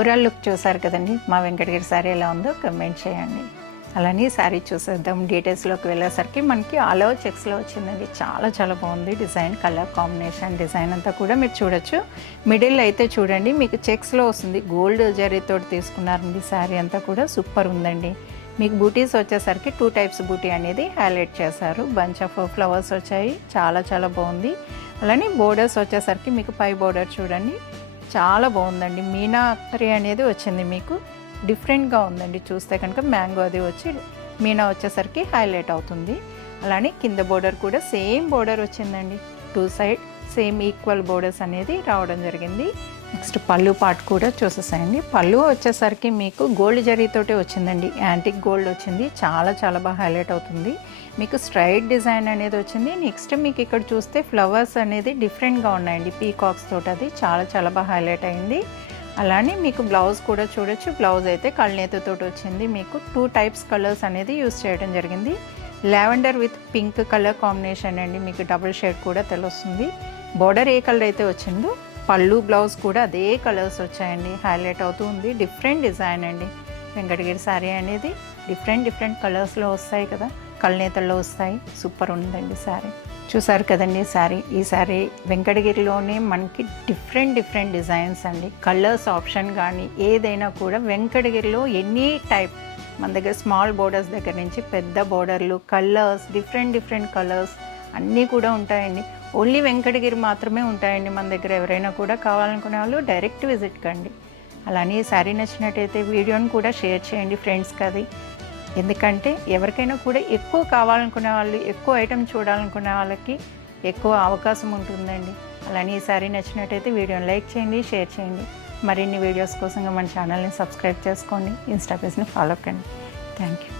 Overall look చూసారు కదండి. మా వెంకటగిరి శారీ ఎలా ఉందో కమెంట్ చేయండి. అలానే శారీ చూసేద్దాం. డీటెయిల్స్లోకి వెళ్ళేసరికి మనకి ఆల్ ఓవర్ చెక్స్లో వచ్చిందండి. చాలా బాగుంది డిజైన్, కలర్ కాంబినేషన్, డిజైన్ అంతా కూడా మీరు చూడొచ్చు. మిడిల్ అయితే చూడండి మీకు చెక్స్లో వస్తుంది. గోల్డ్ జరీతో తీసుకున్నారండి. శారీ అంతా కూడా సూపర్ ఉందండి. మీకు బూటీస్ వచ్చేసరికి 2 టైప్స్ బూటీ అనేది హైలైట్ చేశారు. బంచ్ ఆఫ్ ఫ్లవర్స్ వచ్చాయి. చాలా బాగుంది. అలానే బోర్డర్స్ వచ్చేసరికి మీకు పై బోర్డర్ చూడండి చాలా బాగుందండి. మీనాకరి అనేది వచ్చింది. మీకు డిఫరెంట్గా ఉందండి. చూస్తే కనుక మ్యాంగో అది వచ్చి మీనా వచ్చేసరికి హైలైట్ అవుతుంది. అలానే కింద బోర్డర్ కూడా సేమ్ బోర్డర్ వచ్చిందండి. 2 సైడ్ సేమ్ ఈక్వల్ బోర్డర్స్ అనేది రావడం జరిగింది. నెక్స్ట్ పళ్ళు పార్ట్ కూడా చూసేసాయండి. పళ్ళు వచ్చేసరికి మీకు గోల్డ్ జరీతోటే వచ్చిందండి. యాంటిక్ గోల్డ్ వచ్చింది. చాలా బాగా హైలైట్ అవుతుంది. మీకు స్ట్రైట్ డిజైన్ అనేది వచ్చింది. నెక్స్ట్ మీకు ఇక్కడ చూస్తే ఫ్లవర్స్ అనేది డిఫరెంట్గా ఉన్నాయండి. పీకాక్స్ తోటి అది చాలా బాగా హైలైట్ అయింది. అలానే మీకు బ్లౌజ్ కూడా చూడొచ్చు. బ్లౌజ్ అయితే కళ్ళనేతతోటి వచ్చింది. మీకు 2 టైప్స్ కలర్స్ అనేది యూస్ చేయడం జరిగింది. Lavender with pink colour combination అండి. మీకు డబుల్ షేడ్ కూడా తెలుస్తుంది. బోర్డర్ ఏ కలర్ అయితే వచ్చిందో పళ్ళు బ్లౌజ్ కూడా అదే కలర్స్ వచ్చాయండి. హైలైట్ అవుతూ ఉంది. డిఫరెంట్ డిజైన్ అండి. వెంకటగిరి శారీ అనేది డిఫరెంట్ కలర్స్లో వస్తాయి కదా, కళ్ళనేతల్లో వస్తాయి. సూపర్ ఉందండి శారీ. చూసారు కదండి శారీ. ఈ శారీ వెంకటగిరిలోనే మనకి డిఫరెంట్ డిజైన్స్ అండి. కలర్స్ ఆప్షన్ కానీ ఏదైనా కూడా వెంకటగిరిలో ఎనీ టైప్ మన దగ్గర స్మాల్ బోర్డర్స్ దగ్గర నుంచి పెద్ద బోర్డర్లు, కలర్స్ డిఫరెంట్ కలర్స్ అన్నీ కూడా ఉంటాయండి. ఓన్లీ వెంకటగిరి మాత్రమే ఉంటాయండి మన దగ్గర. ఎవరైనా కూడా కావాలనుకునే వాళ్ళు డైరెక్ట్ విజిట్ కండి. అలానే శారీ నచ్చినట్టయితే వీడియోని కూడా షేర్ చేయండి ఫ్రెండ్స్కి. అది ఎందుకంటే ఎవరికైనా కూడా ఎక్కువ కావాలనుకునే వాళ్ళు, ఎక్కువ ఐటమ్ చూడాలనుకునే వాళ్ళకి ఎక్కువ అవకాశం ఉంటుందండి. అలానే ఈ శారీ నచ్చినట్టయితే వీడియోని లైక్ చేయండి, షేర్ చేయండి. మరిన్ని వీడియోస్ కోసంగా మన ఛానల్ని సబ్స్క్రైబ్ చేసుకోండి. ఇన్స్టా పేజ్ని ఫాలో కండి. Thank you.